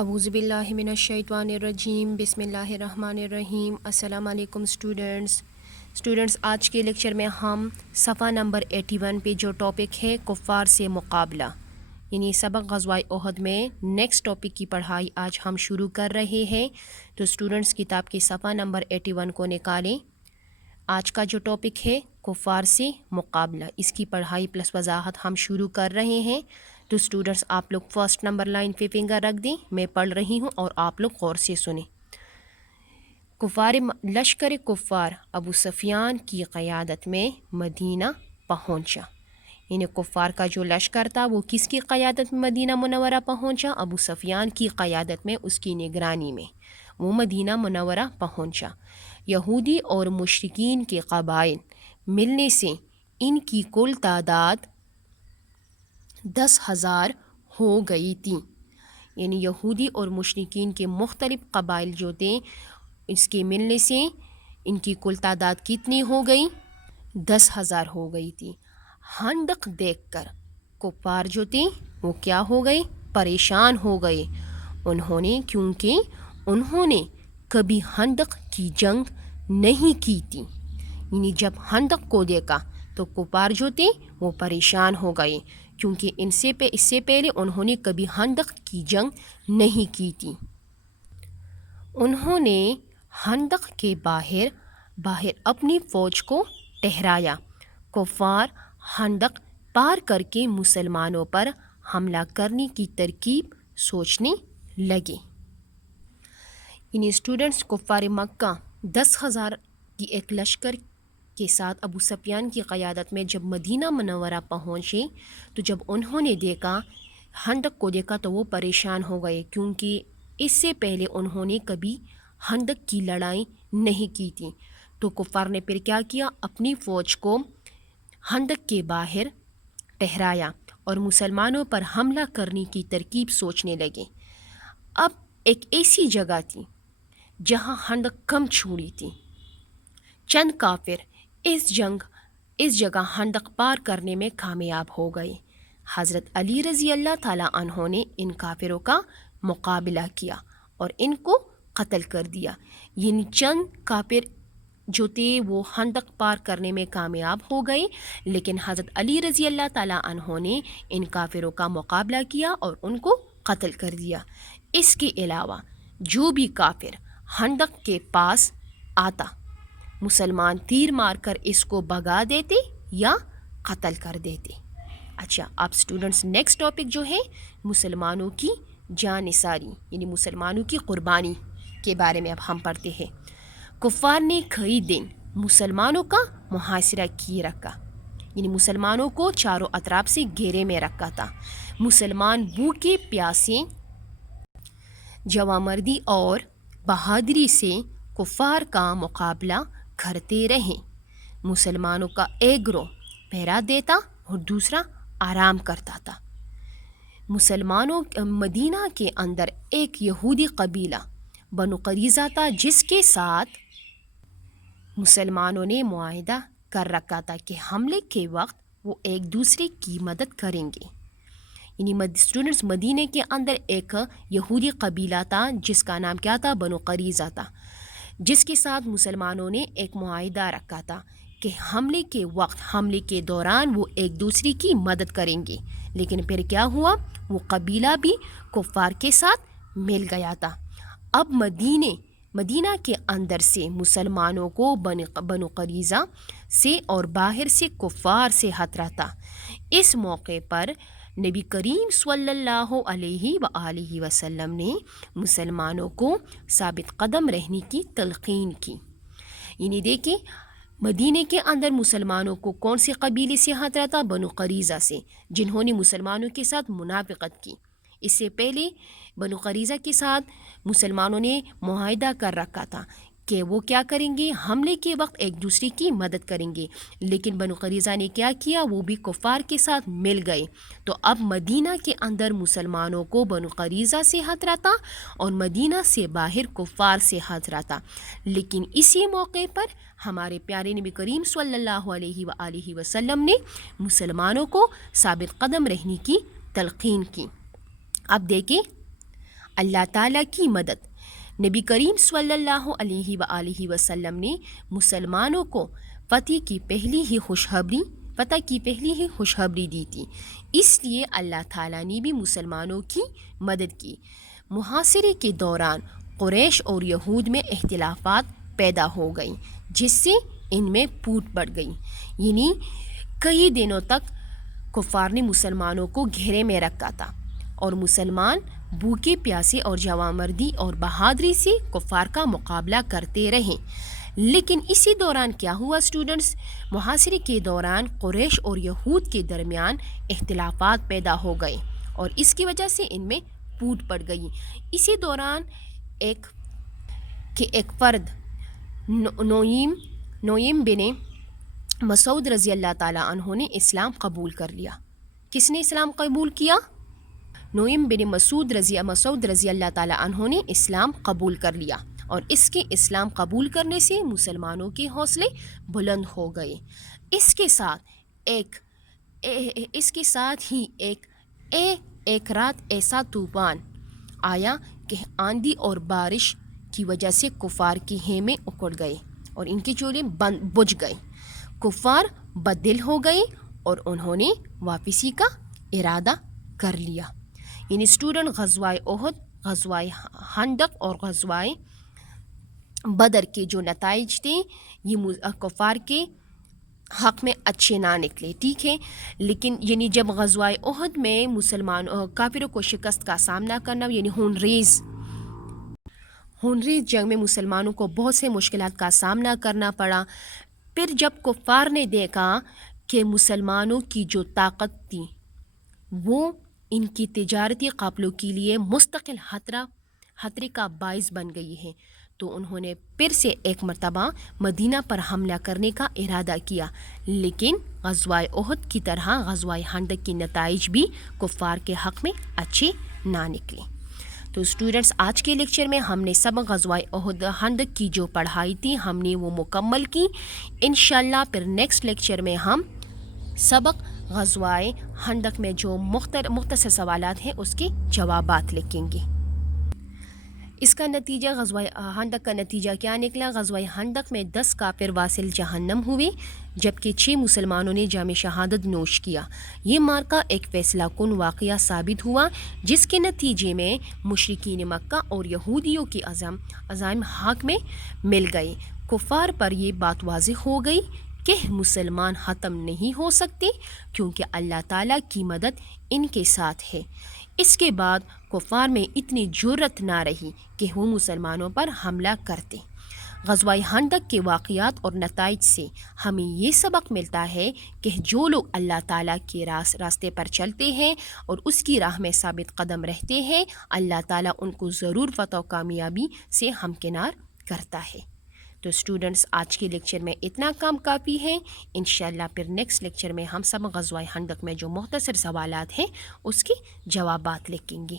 اعوذ باللہ من الشیطان الرجیم، بسم اللہ الرحمن الرحیم۔ السلام علیکم اسٹوڈنٹس، آج کے لیکچر میں ہم صفحہ نمبر 81 پہ جو ٹاپک ہے کفار سے مقابلہ، یعنی سبق غزوہ احد میں نیکسٹ ٹاپک کی پڑھائی آج ہم شروع کر رہے ہیں۔ تو اسٹوڈنٹس کتاب کی صفحہ نمبر 81 کو نکالیں۔ آج کا جو ٹاپک ہے کفار سے مقابلہ، اس کی پڑھائی پلس وضاحت ہم شروع کر رہے ہیں۔ تو اسٹوڈنٹس آپ لوگ فرسٹ نمبر لائن پہ فنگر رکھ دیں، میں پڑھ رہی ہوں اور آپ لوگ غور سے سنیں۔ لشکر کفار ابو سفیان کی قیادت میں مدینہ پہنچا، یعنی کفار کا جو لشکر تھا وہ کس کی قیادت میں مدینہ منورہ پہنچا؟ ابو سفیان کی قیادت میں، اس کی نگرانی میں وہ مدینہ منورہ پہنچا۔ یہودی اور مشرکین کے قبائل ملنے سے ان کی کل تعداد 10,000 ہو گئی تھی، یعنی یہودی اور مشرکین کے مختلف قبائل جو تھے اس کے ملنے سے ان کی کل تعداد کتنی ہو گئی؟ 10,000 ہو گئی تھی۔ خندق دیکھ کر کفار جو تھے وہ کیا ہو گئے؟ پریشان ہو گئے۔ کیونکہ انہوں نے کبھی خندق کی جنگ نہیں کی تھی، یعنی جب خندق کو دیکھا تو کفار جو تھے وہ پریشان ہو گئے، کیونکہ اس سے پہلے انہوں نے کبھی خندق کی جنگ نہیں کی تھی۔ انہوں نے خندق کے باہر اپنی فوج کو ٹھہرایا۔ کفار خندق پار کر کے مسلمانوں پر حملہ کرنے کی ترکیب سوچنے لگے۔ یعنی اسٹوڈنٹس کفار مکہ 10,000 کی ایک لشکر کے ساتھ ابو سفیان کی قیادت میں جب مدینہ منورہ پہنچے تو جب انہوں نے خندق کو دیکھا تو وہ پریشان ہو گئے، کیونکہ اس سے پہلے انہوں نے کبھی خندق کی لڑائی نہیں کی تھی۔ تو کفار نے پھر کیا کیا؟ اپنی فوج کو خندق کے باہر ٹھہرایا اور مسلمانوں پر حملہ کرنے کی ترکیب سوچنے لگے۔ اب ایک ایسی جگہ تھی جہاں خندق کم چھوڑی تھی۔ چند کافر اس جگہ خندق پار کرنے میں کامیاب ہو گئے۔ حضرت علی رضی اللہ تعالیٰ عنہ نے ان کافروں کا مقابلہ کیا اور ان کو قتل کر دیا۔ یعنی چند کافر جو تھے وہ خندق پار کرنے میں کامیاب ہو گئے، لیکن حضرت علی رضی اللہ تعالیٰ عنہ نے ان کافروں کا مقابلہ کیا اور ان کو قتل کر دیا۔ اس کے علاوہ جو بھی کافر خندق کے پاس آتا مسلمان تیر مار کر اس کو بھگا دیتے یا قتل کر دیتے۔ اچھا، اب اسٹوڈنٹس نیکسٹ ٹاپک جو ہے مسلمانوں کی جان نثاری، یعنی مسلمانوں کی قربانی کے بارے میں اب ہم پڑھتے ہیں۔ کفار نے کئی دن مسلمانوں کا محاصرہ کیے رکھا، یعنی مسلمانوں کو چاروں اطراف سے گھیرے میں رکھا تھا۔ مسلمان بھوکے پیاسے جوانمردی اور بہادری سے کفار کا مقابلہ کرتے رہے۔ مسلمانوں کا ایک گروہ پہرا دیتا اور دوسرا آرام کرتا تھا۔ مدینہ کے اندر ایک یہودی قبیلہ بنو قریظہ تھا، جس کے ساتھ مسلمانوں نے معاہدہ کر رکھا تھا کہ حملے کے وقت وہ ایک دوسرے کی مدد کریں گے۔ یعنی اسٹوڈنٹس مدینہ کے اندر ایک یہودی قبیلہ تھا جس کا نام کیا تھا؟ بنو قریظہ تھا، جس کے ساتھ مسلمانوں نے ایک معاہدہ رکھا تھا کہ حملے کے دوران وہ ایک دوسرے کی مدد کریں گے۔ لیکن پھر کیا ہوا؟ وہ قبیلہ بھی کفار کے ساتھ مل گیا تھا۔ اب مدینہ کے اندر سے مسلمانوں کو بنو قریظہ سے اور باہر سے کفار سے خطرہ تھا۔ اس موقع پر نبی کریم صلی اللہ علیہ وآلہ وسلم نے مسلمانوں کو ثابت قدم رہنے کی تلقین کی۔ یعنی دیکھیں مدینہ کے اندر مسلمانوں کو کون سے قبیلے سے خطرہ تھا؟ بنو قریظہ سے، جنہوں نے مسلمانوں کے ساتھ منافقت کی۔ اس سے پہلے بنو قریظہ کے ساتھ مسلمانوں نے معاہدہ کر رکھا تھا کہ وہ کیا کریں گے؟ حملے کے وقت ایک دوسرے کی مدد کریں گے، لیکن بنو قریظہ نے کیا کیا؟ وہ بھی کفار کے ساتھ مل گئے۔ تو اب مدینہ کے اندر مسلمانوں کو بنو قریظہ سے خطرہ تھا اور مدینہ سے باہر کفار سے خطرہ تھا۔ لیکن اسی موقع پر ہمارے پیارے نبی کریم صلی اللہ علیہ وآلہ وسلم نے مسلمانوں کو ثابت قدم رہنے کی تلقین کی۔ اب دیکھیں اللہ تعالیٰ کی مدد۔ نبی کریم صلی اللہ علیہ وآلہ وسلم نے مسلمانوں کو فتح کی پہلی ہی خوشخبری دی تھی، اس لیے اللہ تعالیٰ نے بھی مسلمانوں کی مدد کی۔ محاصرے کے دوران قریش اور یہود میں اختلافات پیدا ہو گئیں، جس سے ان میں پھوٹ پڑ گئی، یعنی کئی دنوں تک کفار نے مسلمانوں کو گھیرے میں رکھا تھا اور مسلمان بھوکے پیاسے اور جوانمردی اور بہادری سے کفار کا مقابلہ کرتے رہے۔ لیکن اسی دوران کیا ہوا اسٹوڈنٹس؟ محاصرے کے دوران قریش اور یہود کے درمیان اختلافات پیدا ہو گئے اور اس کی وجہ سے ان میں پھوٹ پڑ گئی۔ اسی دوران ایک فرد نعیم بن مسعود رضی اللہ تعالیٰ عنہ نے اسلام قبول کر لیا۔ کس نے اسلام قبول کیا؟ نعیم بن مسعود رضی اللہ تعالیٰ عنہ نے اسلام قبول کر لیا، اور اس کے اسلام قبول کرنے سے مسلمانوں کے حوصلے بلند ہو گئے۔ اس کے ساتھ ہی ایک رات ایسا طوفان آیا کہ آندھی اور بارش کی وجہ سے کفار کے خیمے اکھڑ گئے اور ان کے چولہے بجھ گئے۔ کفار بددل ہو گئے اور انہوں نے واپسی کا ارادہ کر لیا۔ یعنی اسٹوڈنٹ غزوہ احد، غزوہ خندق اور غزوہ بدر کے جو نتائج تھے یہ کفار کے حق میں اچھے نہ نکلے، ٹھیک ہے۔ لیکن یعنی جب غزوہ احد میں کافروں کو شکست کا سامنا کرنا، یعنی خونریز جنگ میں مسلمانوں کو بہت سے مشکلات کا سامنا کرنا پڑا۔ پھر جب کفار نے دیکھا کہ مسلمانوں کی جو طاقت تھی وہ ان کی تجارتی قافلوں کے لیے مستقل خطرے کا باعث بن گئی ہے، تو انہوں نے پھر سے ایک مرتبہ مدینہ پر حملہ کرنے کا ارادہ کیا۔ لیکن غزوہ احد کی طرح غزوہ خندق کے نتائج بھی کفار کے حق میں اچھے نہ نکلے۔ تو اسٹوڈنٹس، آج کے لیکچر میں ہم نے سبق غزوہ احد خندق کی جو پڑھائی تھی ہم نے وہ مکمل کی۔ انشاءاللہ پھر نیکسٹ لیکچر میں ہم سبق غزوہ خندق میں جو مختصر سوالات ہیں اس کے جوابات لکھیں گے۔ اس کا نتیجہ غزوہ خندق کا نتیجہ کیا نکلا؟ غزوہ خندق میں 10 کافر واصل جہنم ہوئے، جبکہ 6 مسلمانوں نے جام شہادت نوش کیا۔ یہ مارکہ ایک فیصلہ کن واقعہ ثابت ہوا، جس کے نتیجے میں مشرکین مکہ اور یہودیوں کے عزائم حق میں مل گئے۔ کفار پر یہ بات واضح ہو گئی کہ مسلمان ختم نہیں ہو سکتے، کیونکہ اللہ تعالیٰ کی مدد ان کے ساتھ ہے۔ اس کے بعد کفار میں اتنی جرأت نہ رہی کہ وہ مسلمانوں پر حملہ کرتے۔ غزوہ خندق کے واقعات اور نتائج سے ہمیں یہ سبق ملتا ہے کہ جو لوگ اللہ تعالیٰ کے راستے پر چلتے ہیں اور اس کی راہ میں ثابت قدم رہتے ہیں، اللہ تعالیٰ ان کو ضرور فتح و کامیابی سے ہمکنار کرتا ہے۔ تو اسٹوڈنٹس، آج کے لیکچر میں اتنا کام کافی ہے۔ انشاءاللہ پھر نیکسٹ لیکچر میں ہم سب غزوہ خندق میں جو مختصر سوالات ہیں اس کے جوابات لکھیں گے۔